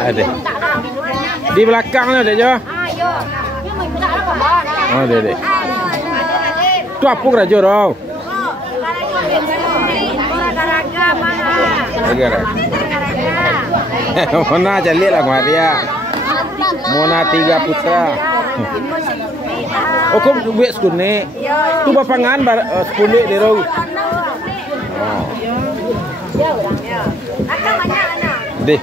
Ada. Di belakangnya ada je. Oh, ada. Tu apa raja rau? Mona cari lah Maria. Mona 3 putra. Oh, kau buat sekuni. Tu bapangan sekuni di rau. Deh.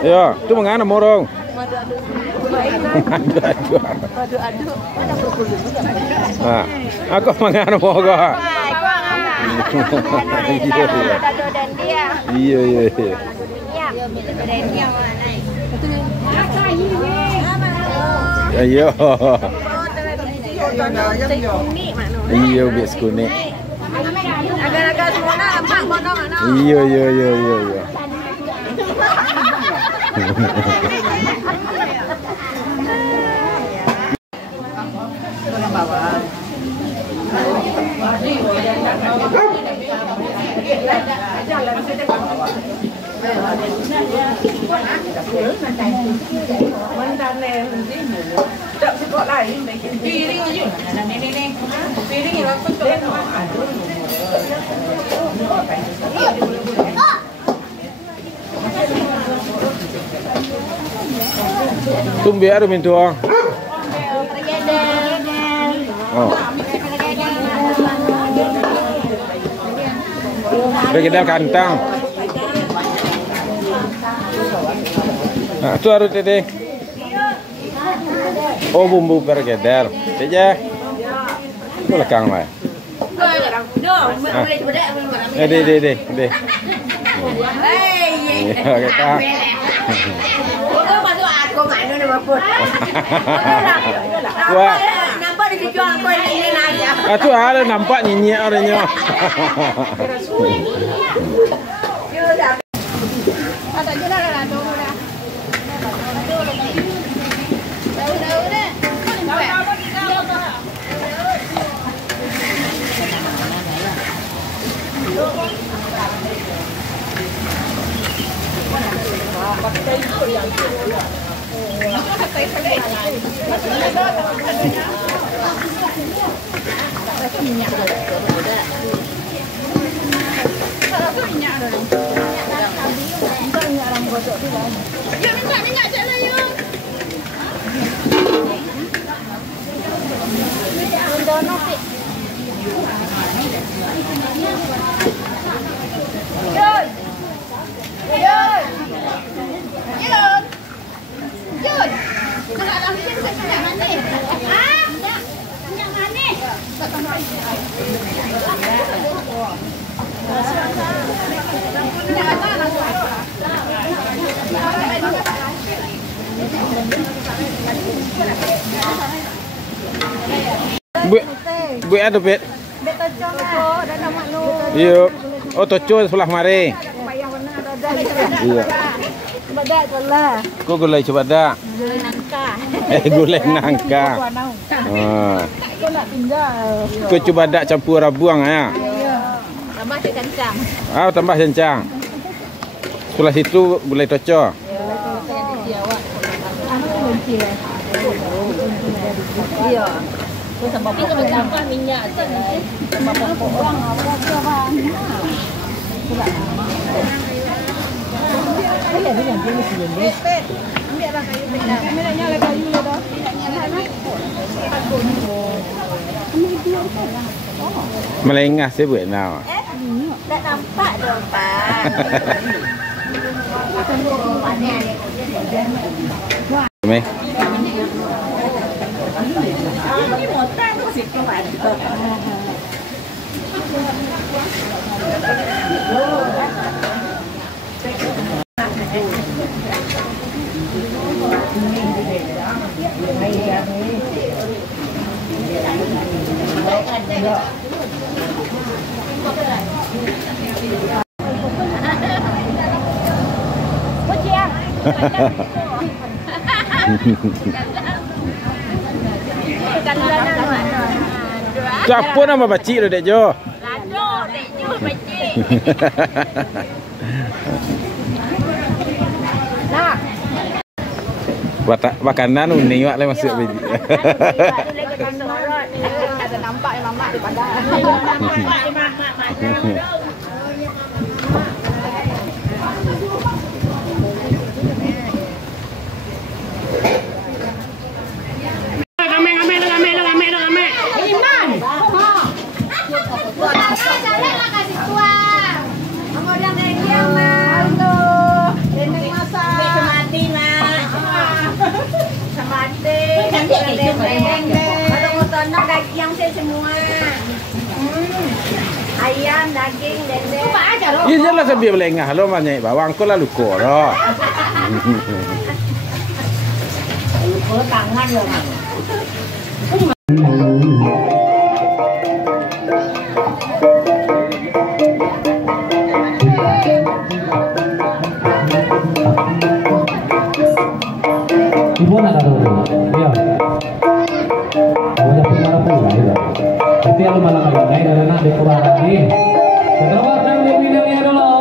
Ya, tu mengana morong. Adu. Ah, aku mengana morong. Iya. Ayo. Iya, bias kuning. Agak-agak semua lemak bodong anak. Iya. Tumbi ada mintu oh. Begedal kantang. Nah, tu harus tete. Oh, bumbu pergedel. Saja. Tu lekang lah. Deh. Ya, kita. Wah. Nampak dijual kau ini nanya. Tu ada nampak nyinyir orangnya. Ada je lah tu dah. Minyak je lah you. Bu ada bet. Bet tocok dan nama lu. Iya. Oh, tocok sebelah mari. Iya. Badak lah. Kau gulai coba dah. Gulai nangka. Gulai nangka. Kau nak tinggal. Kau coba dak campur rabuang ya. Tambah kencang. Ah, tambah kencang. Sebelah situ gulai tocok. Iya. Sebab tambah minyak aja nanti. Sebab orang apa Ayah dia yang mesti ni. Ambillah kayu pecah. Kameranya lah kayu dah. Melengah saya buat now. Tak nampak dong, Pak. Meh. Ini motor tu situ ada. Siapa nama bacik lo Dek Jo? Lado, Dek Jo bacik. Nah. Makanan unik wak le masuk biji. Ada nampak yang mamak di padang. Nampak mamak. Daging semua. Ayam, daging, dendeng. Apa aja lo? Iya jelas biar belengah lo banyak bawang ko lalu ko lo. Luko tangan lo kan. Ibu nak tahu? Ya. Awalnya punya apa ya? Tapi aku malah kalau naik dari nak dikurang lagi. Terus yang dipilihnya dulu.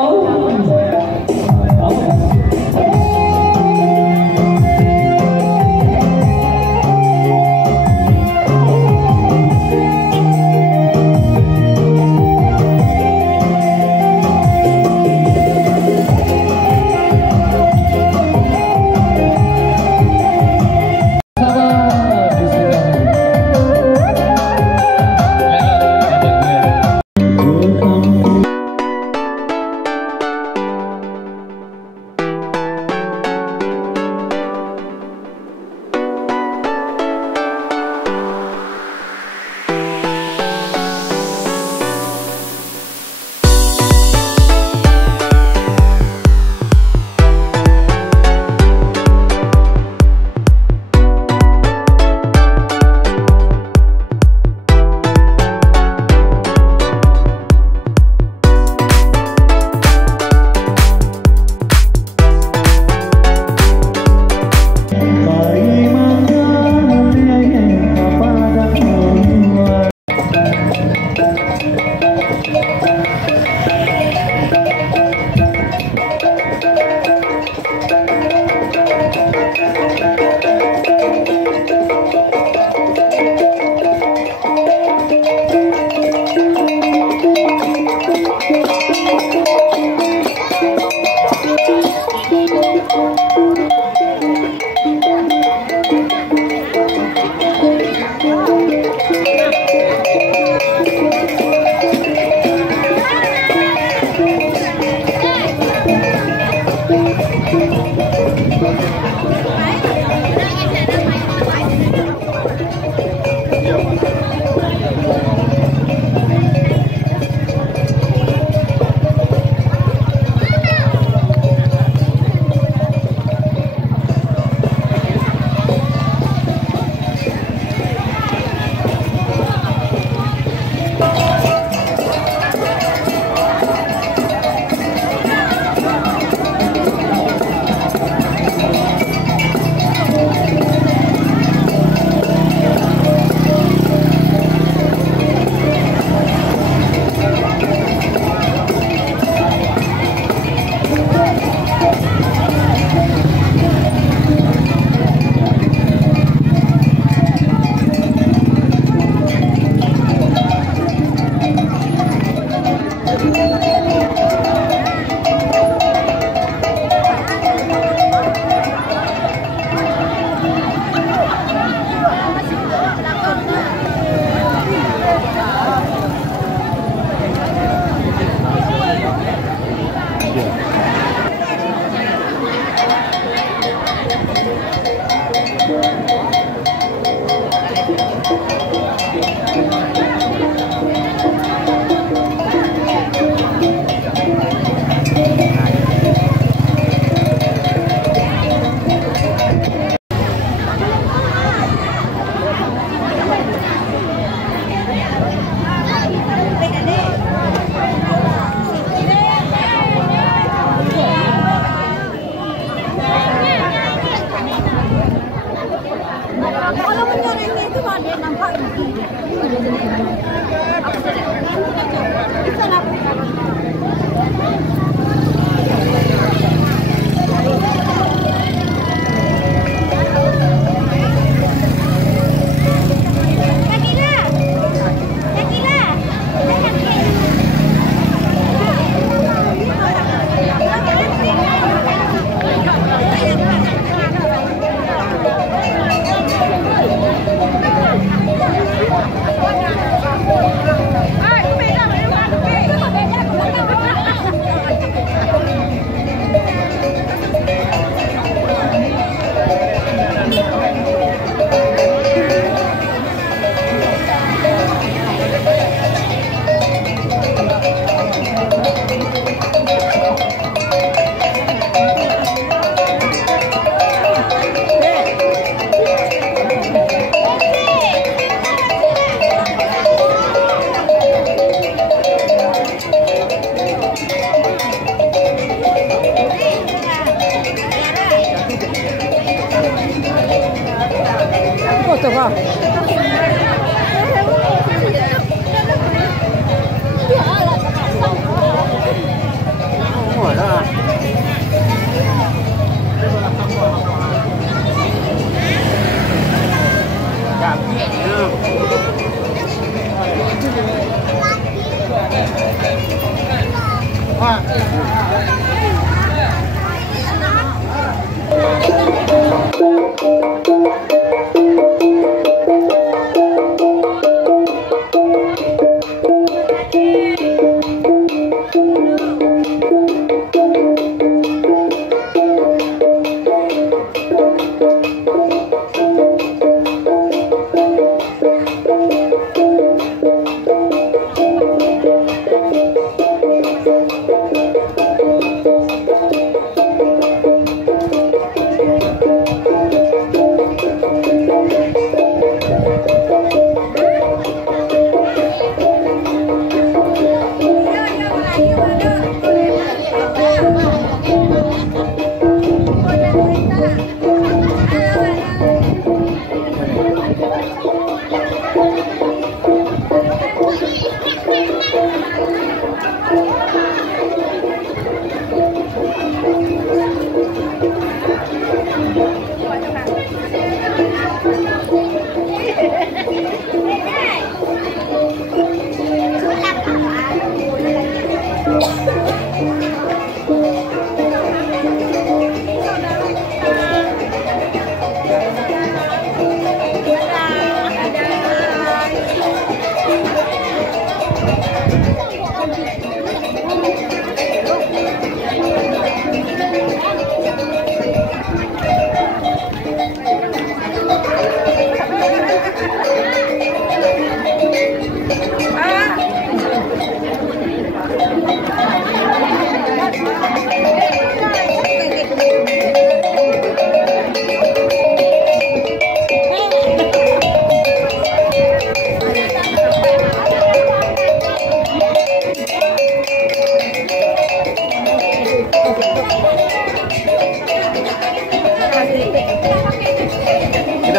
tuh, Pak.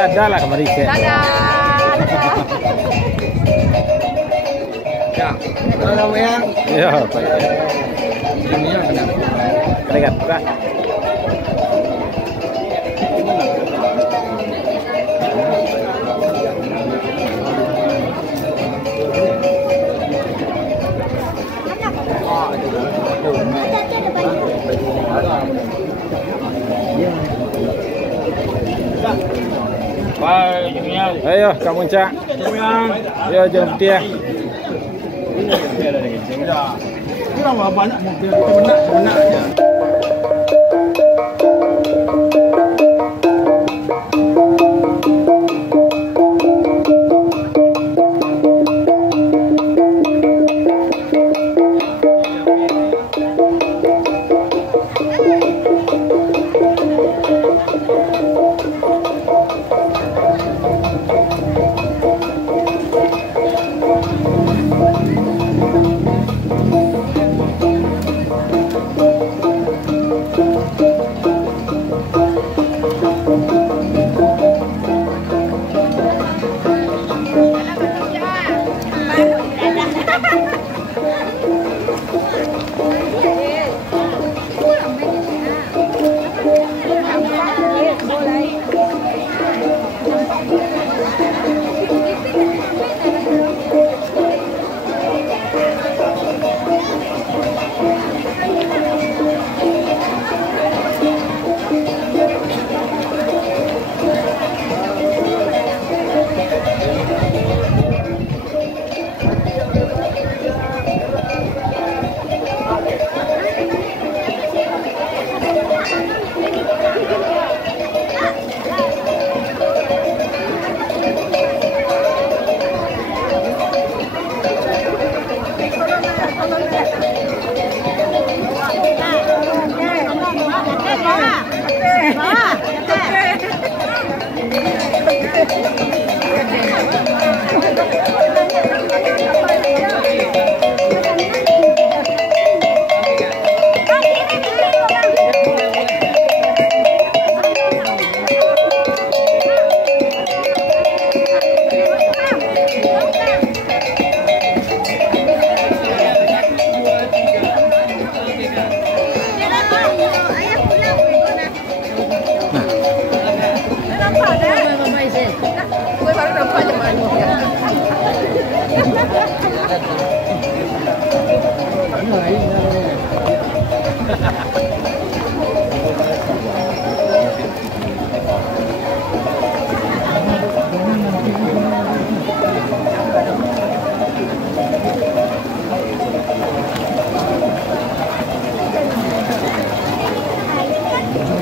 Dadah lah kemarin ke. Dadah. Ya. Kalau yang. Ya, baik. Ini yang kena. Ayo, Kak Muncak. Ayo, jom dia. Banyak mobil benak-benaknya.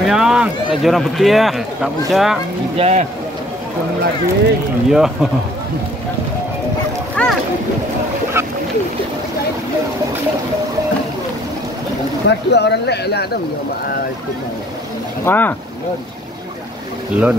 Yang, orang putih ya, Kak Puncak. Iya. Lagi. Iya. Batu orang lek lah dah punya mak ikut mau. Ah. Lon.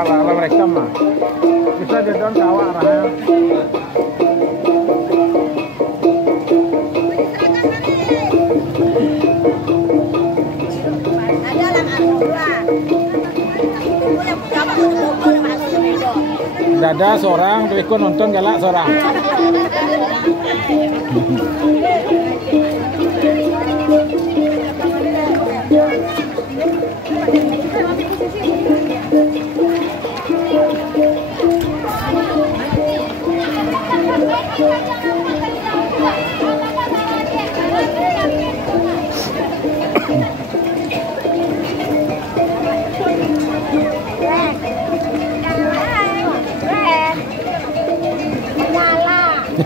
Lah mereka mah. Bisa dedon kawak arahnya. Dada seorang, Riko nonton galak seorang.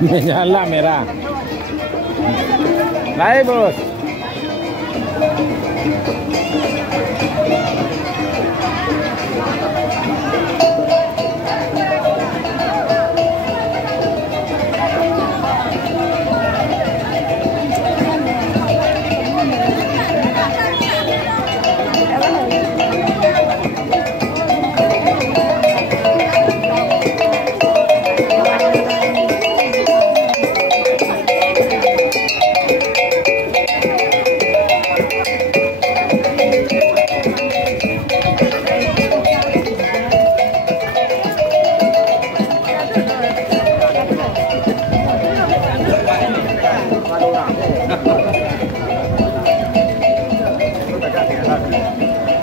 Menyala merah. Naik bos.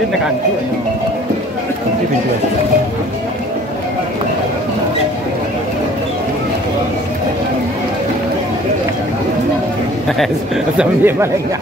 Kita kan tu, ini pintu. Sambil melengah.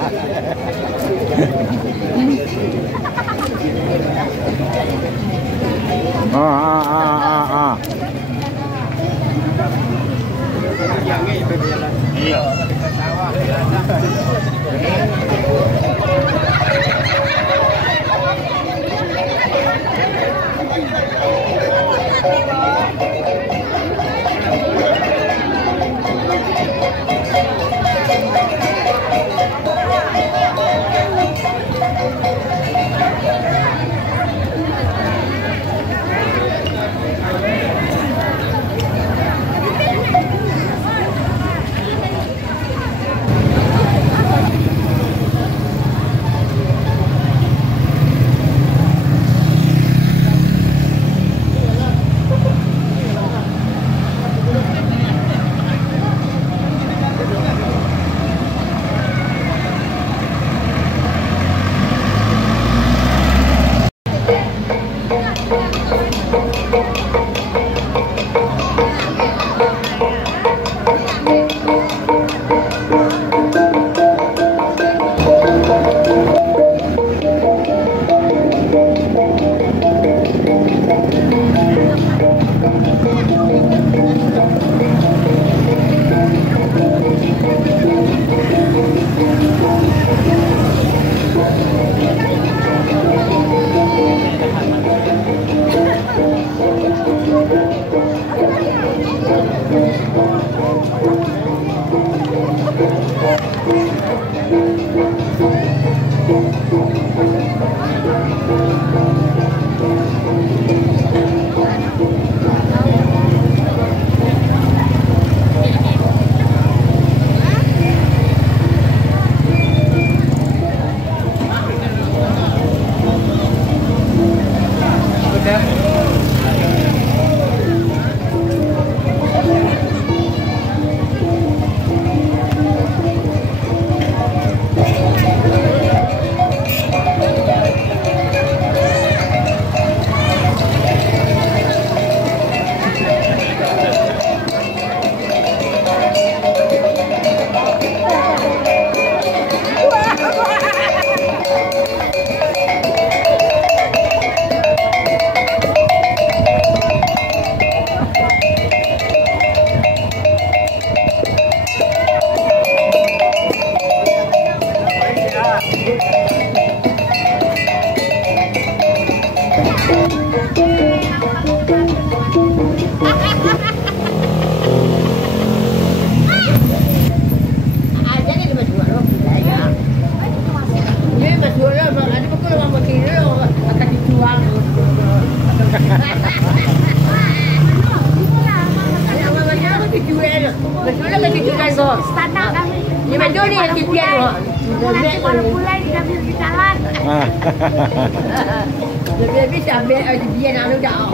Lebih bisa ambil dia nak ludah.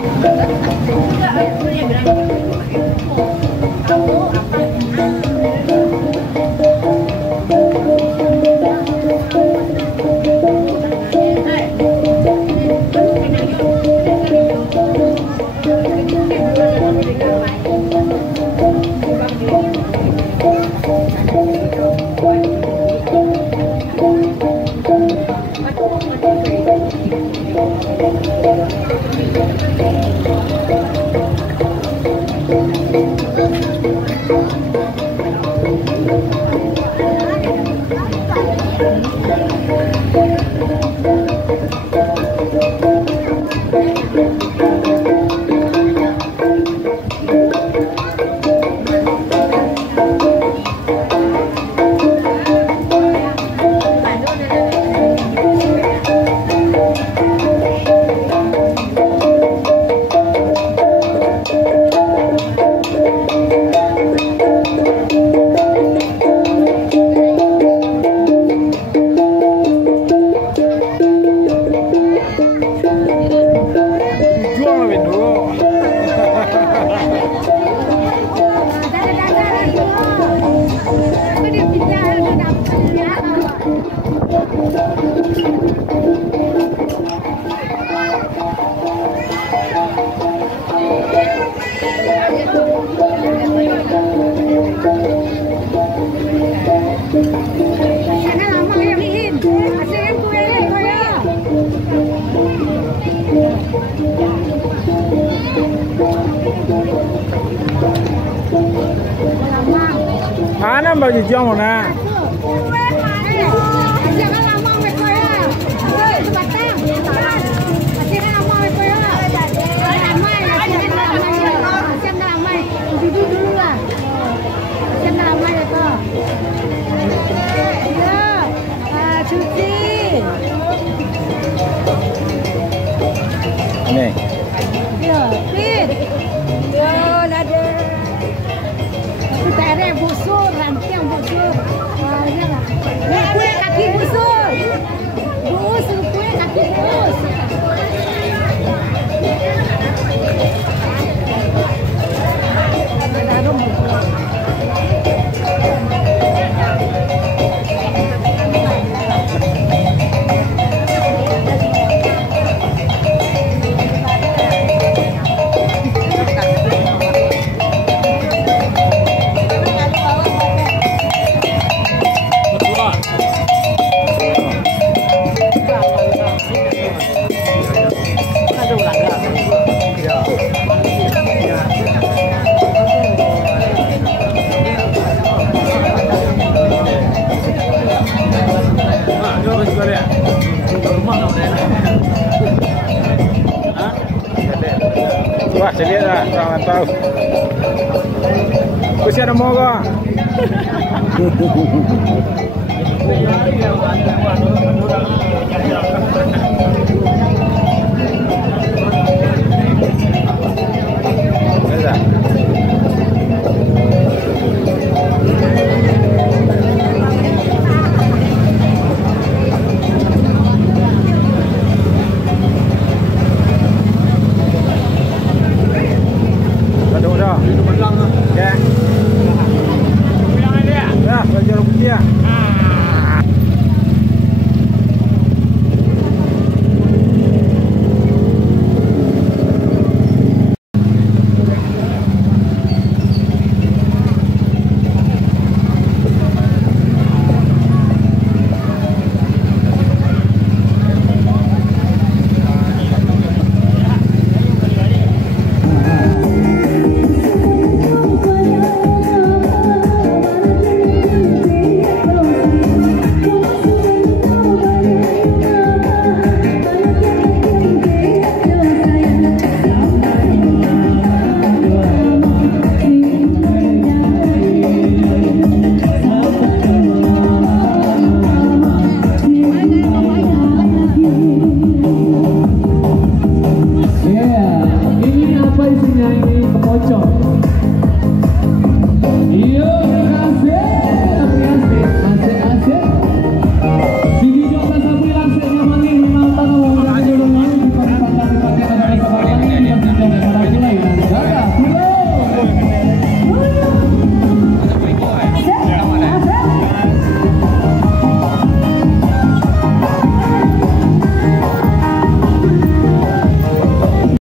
Mana baju jong mana? Nih. Tere busur, ranting busur. Kue kaki busur. Busur, kue kaki bus. Wah, saya lihat lah, orang tahu. Kau ada mau kah?